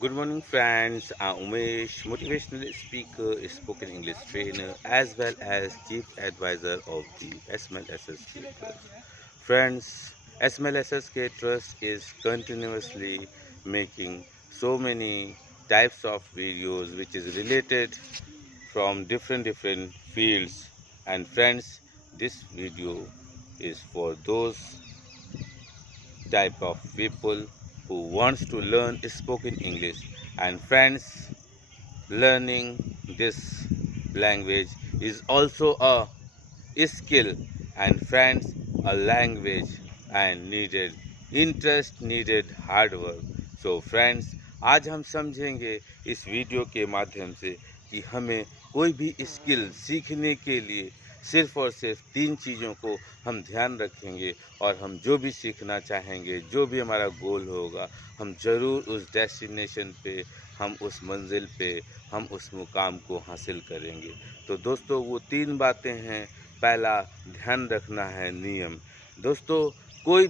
Good morning, friends. I'm Umesh, motivational speaker, spoken English trainer, as well as chief advisor of the SMLSSK Trust. Friends, SMLSSK Trust is continuously making so many types of videos which is related from different fields. And friends, this video is for those type of people who wants to learn spoken English. And friends, learning this language is also a skill, and friends, a language and needed interest, needed hard work. So friends, आज हम समझेंगे इस video के माध्यम से कि हमें कोई भी स्किल सीखने के लिए सिर्फ और सिर्फ 3 चीज़ों को हम ध्यान रखेंगे, और हम जो भी सीखना चाहेंगे, जो भी हमारा गोल होगा, हम ज़रूर उस डेस्टिनेशन पे, हम उस मंजिल पे, हम उस मुकाम को हासिल करेंगे। तो दोस्तों, वो 3 बातें हैं। पहला, ध्यान रखना है नियम। दोस्तों, कोई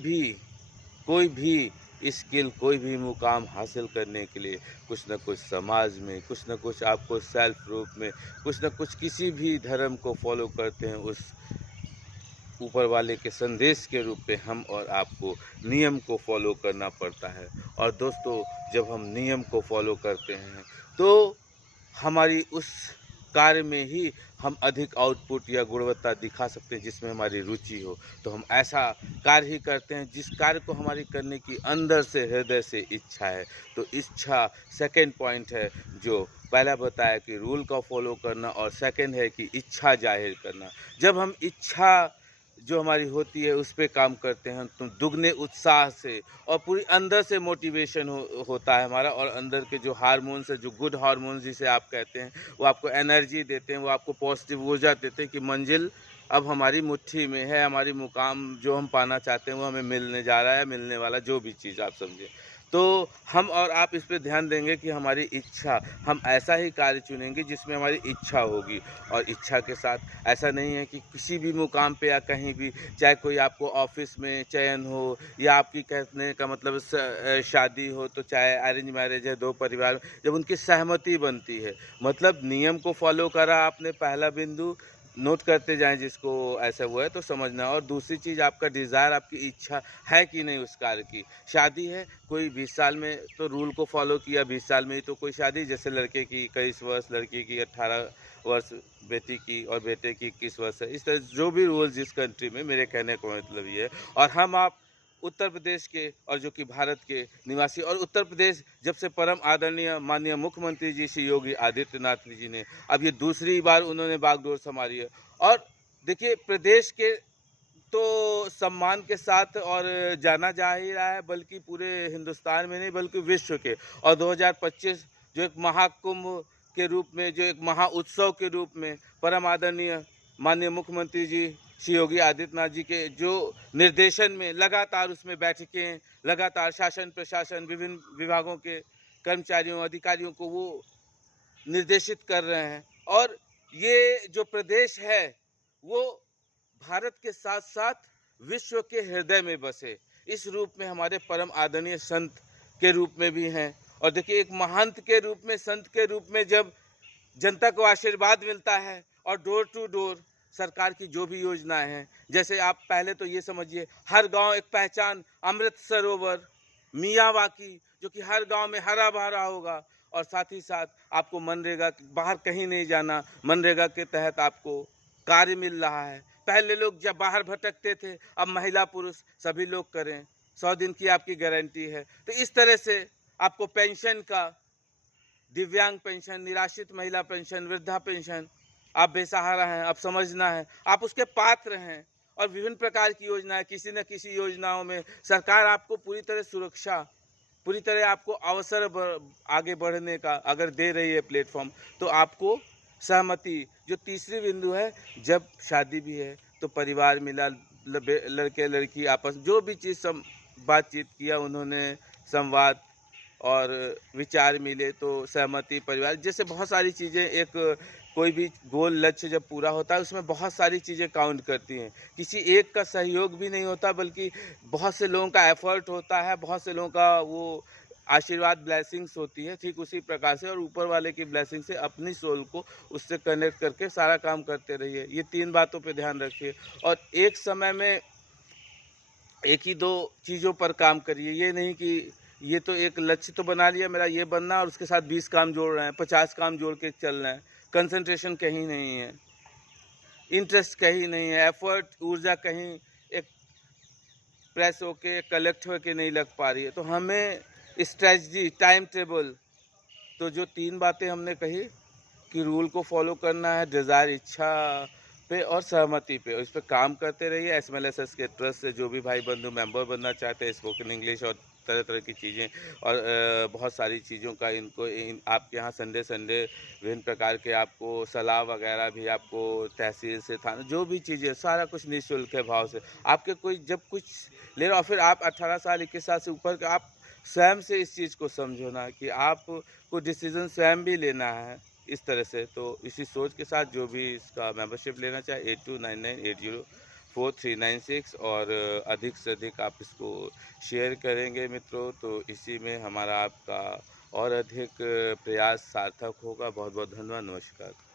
भी स्किल, कोई भी मुकाम हासिल करने के लिए कुछ न कुछ समाज में, कुछ न कुछ आपको सेल्फ रूप में, कुछ न कुछ किसी भी धर्म को फॉलो करते हैं, उस ऊपर वाले के संदेश के रूप में हम और आपको नियम को फॉलो करना पड़ता है। और दोस्तों, जब हम नियम को फॉलो करते हैं तो हमारी उस कार्य में ही हम अधिक आउटपुट या गुणवत्ता दिखा सकते हैं जिसमें हमारी रुचि हो। तो हम ऐसा कार्य ही करते हैं जिस कार्य को हमारी करने की अंदर से, हृदय से इच्छा है। तो इच्छा सेकंड पॉइंट है, जो पहला बताया कि रूल का फॉलो करना, और सेकंड है कि इच्छा जाहिर करना। जब हम इच्छा जो हमारी होती है उस पे काम करते हैं तो दुगने उत्साह से और पूरी अंदर से मोटिवेशन होता है हमारा, और अंदर के जो हार्मोन्स है, जो गुड हार्मोन्स जिसे आप कहते हैं, वो आपको एनर्जी देते हैं, वो आपको पॉजिटिव ऊर्जा देते हैं कि मंजिल अब हमारी मुट्ठी में है, हमारी मुकाम जो हम पाना चाहते हैं वो हमें मिलने जा रहा है, मिलने वाला, जो भी चीज़ आप समझें। तो हम और आप इस पे ध्यान देंगे कि हमारी इच्छा, हम ऐसा ही कार्य चुनेंगे जिसमें हमारी इच्छा होगी। और इच्छा के साथ ऐसा नहीं है कि किसी भी मुकाम पे या कहीं भी, चाहे कोई आपको ऑफिस में चयन हो, या आपकी कहने का मतलब शादी हो, तो चाहे अरेंज मैरिज है, दो परिवार में जब उनकी सहमति बनती है, मतलब नियम को फॉलो करा आपने, पहला बिंदु नोट करते जाएं जिसको ऐसा हुआ है तो समझना। और दूसरी चीज़, आपका डिज़ायर, आपकी इच्छा है कि नहीं उस कार्य की। शादी है, कोई 20 साल में तो रूल को फॉलो किया, 20 साल में ही तो कोई शादी, जैसे लड़के की 21 वर्ष, लड़की की 18 वर्ष, बेटी की और बेटे की 21 वर्ष है। इस तरह जो भी रूल्स जिस कंट्री में, मेरे कहने का मतलब ये है। और हम आप उत्तर प्रदेश के, और जो कि भारत के निवासी, और उत्तर प्रदेश जब से परम आदरणीय माननीय मुख्यमंत्री जी श्री योगी आदित्यनाथ जी ने अब ये दूसरी बार उन्होंने बागडोर संभाली है। और देखिए, प्रदेश के तो सम्मान के साथ और जाना जा ही रहा है, बल्कि पूरे हिंदुस्तान में नहीं बल्कि विश्व के। और 2025 जो एक महाकुंभ के रूप में, जो एक महा उत्सव के रूप में परम आदरणीय माननीय मुख्यमंत्री जी श्री योगी आदित्यनाथ जी के जो निर्देशन में लगातार उसमें बैठकें, लगातार शासन प्रशासन विभिन्न विभागों के कर्मचारियों, अधिकारियों को वो निर्देशित कर रहे हैं। और ये जो प्रदेश है वो भारत के साथ साथ विश्व के हृदय में बसे, इस रूप में हमारे परम आदरणीय संत के रूप में भी हैं। और देखिए, एक महंत के रूप में, संत के रूप में जब जनता को आशीर्वाद मिलता है, और डोर टू डोर सरकार की जो भी योजनाएं हैं, जैसे आप पहले तो ये समझिए, हर गांव एक पहचान, अमृत सरोवर, मियावाकी, जो कि हर गांव में हरा भरा होगा। और साथ ही साथ आपको मनरेगा, बाहर कहीं नहीं जाना, मनरेगा के तहत आपको कार्य मिल रहा है। पहले लोग जब बाहर भटकते थे, अब महिला पुरुष सभी लोग करें, 100 दिन की आपकी गारंटी है। तो इस तरह से आपको पेंशन का, दिव्यांग पेंशन, निराश्रित महिला पेंशन, वृद्धा पेंशन, आप बेसहारा हैं, अब समझना है, आप उसके पात्र हैं। और विभिन्न प्रकार की योजनाएं, किसी न किसी योजनाओं में सरकार आपको पूरी तरह सुरक्षा, पूरी तरह आपको अवसर आगे बढ़ने का अगर दे रही है प्लेटफॉर्म, तो आपको सहमति, जो तीसरी बिंदु है, जब शादी भी है तो परिवार मिला, लड़के लड़की आपस जो भी चीज़ बातचीत किया उन्होंने, संवाद और विचार मिले तो सहमति, परिवार, जैसे बहुत सारी चीज़ें, एक कोई भी गोल लक्ष्य जब पूरा होता है उसमें बहुत सारी चीज़ें काउंट करती हैं। किसी एक का सहयोग भी नहीं होता, बल्कि बहुत से लोगों का एफर्ट होता है, बहुत से लोगों का वो आशीर्वाद ब्लेसिंग्स होती है, ठीक उसी प्रकार से और ऊपर वाले की ब्लेसिंग से अपनी सोल को उससे कनेक्ट करके सारा काम करते रहिए। ये 3 बातों पे ध्यान रखिए और एक समय में एक ही 2 चीज़ों पर काम करिए। ये नहीं कि ये तो एक लक्ष्य तो बना लिया मेरा ये बनना और उसके साथ 20 काम जोड़ रहे हैं, 50 काम जोड़ के चल रहे हैं। कंसंट्रेशन कहीं नहीं है, इंटरेस्ट कहीं नहीं है, एफर्ट, ऊर्जा कहीं एक प्रेस होके, कलेक्ट होके नहीं लग पा रही है। तो हमें स्ट्रेटजी, टाइम टेबल, तो जो 3 बातें हमने कही कि रूल को फॉलो करना है, डिज़ायर, इच्छा पे और सहमति पे, और इस पे काम करते रहिए। एसएमएलएसएस के ट्रस्ट से जो भी भाई बंधु मेंबर बनना चाहते हैं, स्पोकन इंग्लिश और तरह-तरह की चीज़ें और बहुत सारी चीज़ों का आपके यहाँ संडे विभिन्न प्रकार के आपको सलाह वगैरह भी आपको तहसील से थाना जो भी चीज़ें सारा कुछ निःशुल्क है भाव से। आपके कोई जब कुछ ले रहा हो फिर आप 18 साल 21 साल से ऊपर के आप स्वयं से इस चीज़ को समझो ना कि आपको डिसीज़न स्वयं भी लेना है इस तरह से। तो इसी सोच के साथ जो भी इसका मेंबरशिप लेना चाहे 8299804396 और अधिक से अधिक आप इसको शेयर करेंगे मित्रों, तो इसी में हमारा आपका और अधिक प्रयास सार्थक होगा। बहुत बहुत धन्यवाद। नमस्कार।